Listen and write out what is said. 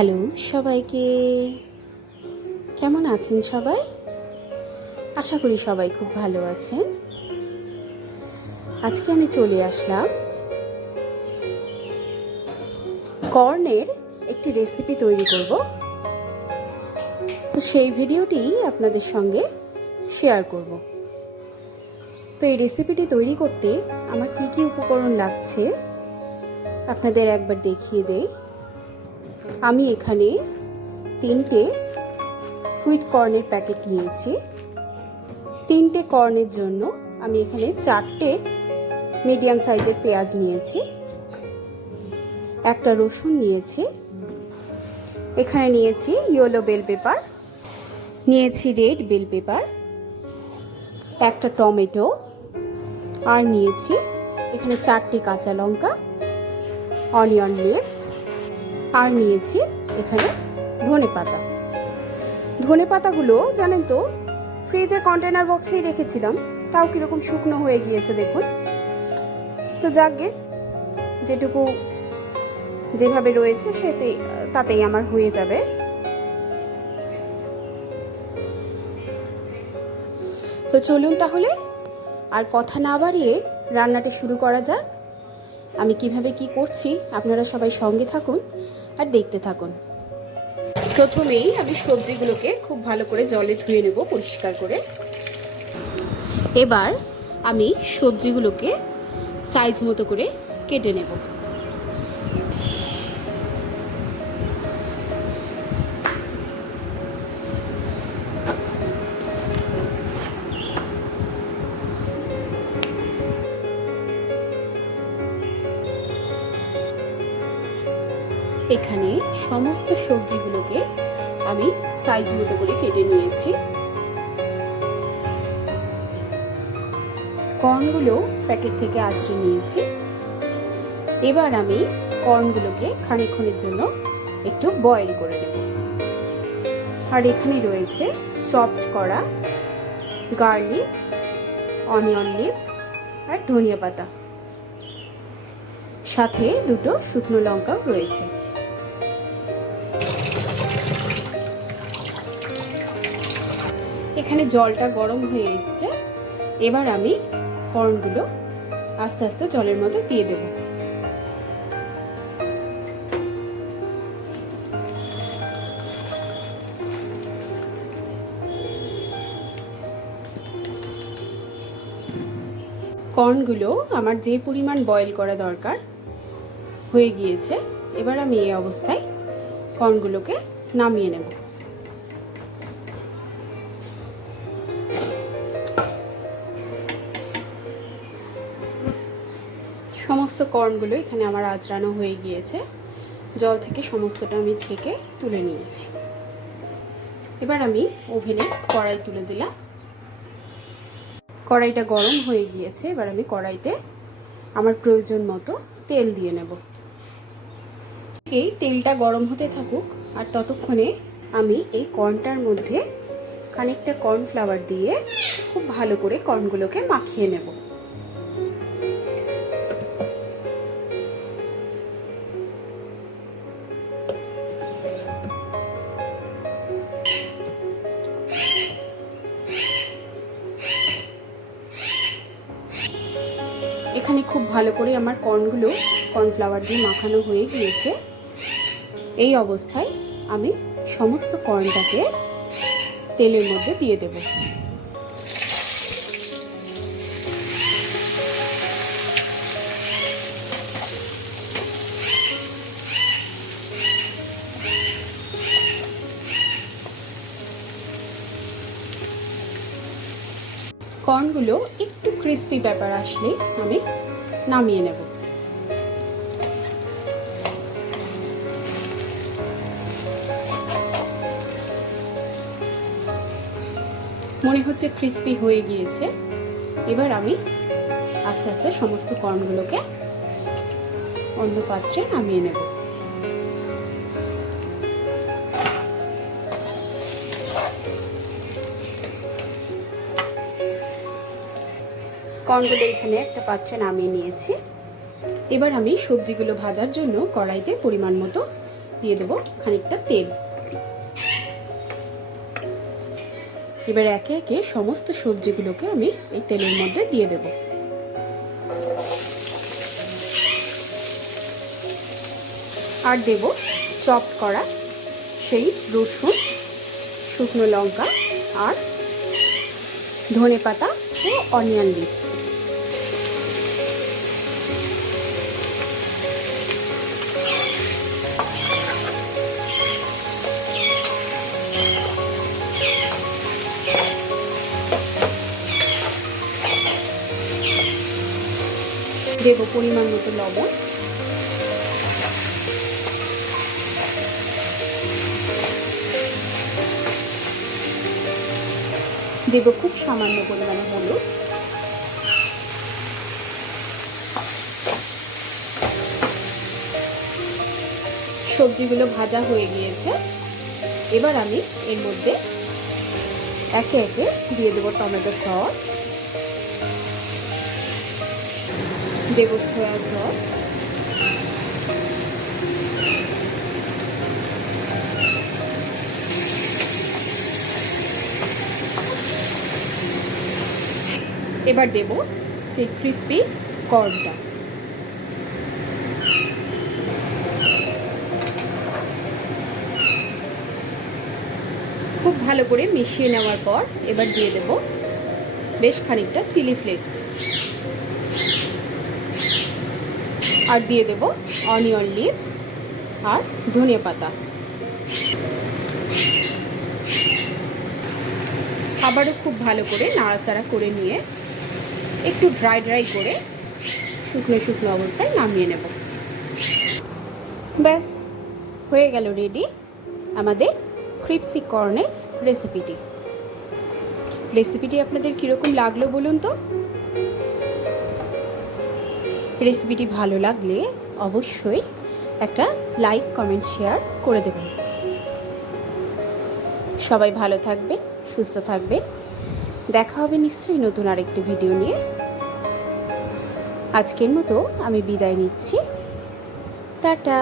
Hello সবাইকে, কেমন আছেন সবাই? আশা করি সবাই খুব ভালো আছেন। আজকে আমি চলে আসলাম কর্নের একটি রেসিপি তৈরি করব। তো সেই ভিডিওটি আপনাদের সঙ্গে শেয়ার করব। তো এই রেসিপিটি তৈরি করতে আমার কি কি উপকরণ লাগছে আপনাদের একবার দেখিয়ে দেই। আমি এখানে 3টে সুইট কর্নের প্যাকেট নিয়েছি। 3টে কর্নের জন্য আমি এখানে 4টে মিডিয়াম সাইজের পেঁয়াজ নিয়েছি, একটা রসুন নিয়েছি, এখানে নিয়েছি ইয়েলো বেল পেপার, নিয়েছি রেড বেল পেপার, একটা টমেটো, আর নিয়েছি এখানে 4টে কাঁচা লঙ্কা, অনিয়ন লিভস, আর নিয়েছি এখানে ধনেপাতা। ধনেপাতাগুলো জানেন তো ফ্রিজে কন্টেনার বক্সেই রেখেছিলাম, তাও কিরকম শুকনো হয়ে গিয়েছে দেখুন। তো যাকগে, যেটুকু যেভাবে রয়েছে তাতেই আমার হয়ে যাবে। তো চলুন তাহলে আর কথা না বাড়িয়ে রান্নাটা শুরু করা যাক। আমি কিভাবে কি করছি আপনারা সবাই সঙ্গে থাকুন আর দেখতে থাকুন। প্রথমেই আমি সবজিগুলোকে খুব ভালো করে জলে ধুয়ে নেব পরিষ্কার করে। এবার আমি সবজিগুলোকে সাইজ মতো করে কেটে নেব। এখানে সমস্ত সবজিগুলোকে আমি সাইজ মতো করে কেটে নিয়েছি। কর্নগুলো প্যাকেট থেকে আঁচড়ে নিয়েছি। এবার আমি কর্নগুলোকে খানিকক্ষণের জন্য একটু বয়েল করে নেব। আর এখানে রয়েছে চপড করা গার্লিক, অনিয়ন লিভস আর ধনিয়া পাতা, সাথে 2টো শুকনো লঙ্কাও রয়েছে। এখানে জলটা গরম হয়ে এসছে। এবার আমি কর্নগুলো আস্তে আস্তে জলের মধ্যে দিয়ে দেব। কর্নগুলো আমার যে পরিমাণ বয়েল করা দরকার হয়ে গিয়েছে। এবার আমি এই অবস্থায় কর্নগুলোকে নামিয়ে নেব। সমস্ত কর্নগুলো এখানে আমার আঁচড়ানো হয়ে গিয়েছে। জল থেকে সমস্তটা আমি ছেঁকে তুলে নিয়েছি। এবার আমি ওভেনে কড়াই তুলে দিলাম। কড়াইটা গরম হয়ে গিয়েছে। এবার আমি কড়াইতে আমার প্রয়োজন মতো তেল দিয়ে নেব। এই তেলটা গরম হতে থাকুক, আর ততক্ষণে আমি এই কর্নটার মধ্যে খানিকটা কর্নফ্লাওয়ার দিয়ে খুব ভালো করে কর্নগুলোকে মাখিয়ে নেব। এখানে খুব ভালো করে আমার কর্নগুলো কর্নফ্লাওয়ার দিয়ে মাখানো হয়ে গিয়েছে। এই অবস্থায় আমি সমস্ত কর্নটাকে তেলের মধ্যে দিয়ে দেব। কর্নগুলো একটু ক্রিস্পি ব্যাপার আসলে আমি নামিয়ে নেব। মনে হচ্ছে ক্রিস্পি হয়ে গিয়েছে। এবার আমি আস্তে আস্তে সমস্ত কর্নগুলোকে অন্য পাত্রে নামিয়ে নেব। কর্নগুলো এখানে একটা পাত্রে নামিয়ে নিয়েছি। এবার আমি সবজিগুলো ভাজার জন্য কড়াইতে পরিমাণ মতো দিয়ে দেবো খানিকটা তেল। এবার একে একে সমস্ত সবজিগুলোকে আমি এই তেলের মধ্যে দিয়ে দেব। আর দেব চপ করা সেই রসুন, শুকনো লঙ্কা আর ধনেপাতা ও অনিয়ন লিভস। দেব পরিমাণ মতো লবণ। দেব খুব সামান্য পরিমাণে হলুদ। সবজিগুলো ভাজা হয়ে গিয়েছে। এবার আমি এর মধ্যে একে একে দিয়ে দেব টমেটো সস, দেব সয়া সস, এবার দেব সেই ক্রিস্পি কর্নটা। খুব ভালো করে মিশিয়ে নেওয়ার পর এবার দিয়ে দেব বেশ খানিকটা চিলি ফ্লেক্স, আর দিয়ে দেব অনিয়ন লিভস আর ধনিয়া পাতা। আবারও খুব ভালো করে নাড়াচাড়া করে নিয়ে একটু ড্রাই ড্রাই করে শুকনো শুকনো অবস্থায় নামিয়ে নেব। ব্যাস হয়ে গেল রেডি আমাদের ক্রিস্পি কর্নের রেসিপিটি। রেসিপিটি আপনাদের কীরকম লাগলো বলুন তো? রেসিপিটি ভালো লাগলে অবশ্যই একটা লাইক, কমেন্ট, শেয়ার করে দেবেন। সবাই ভালো থাকবেন, সুস্থ থাকবেন। দেখা হবে নিশ্চয়ই নতুন আরেকটি ভিডিও নিয়ে। আজকের মতো আমি বিদায় নিচ্ছি। টাটা।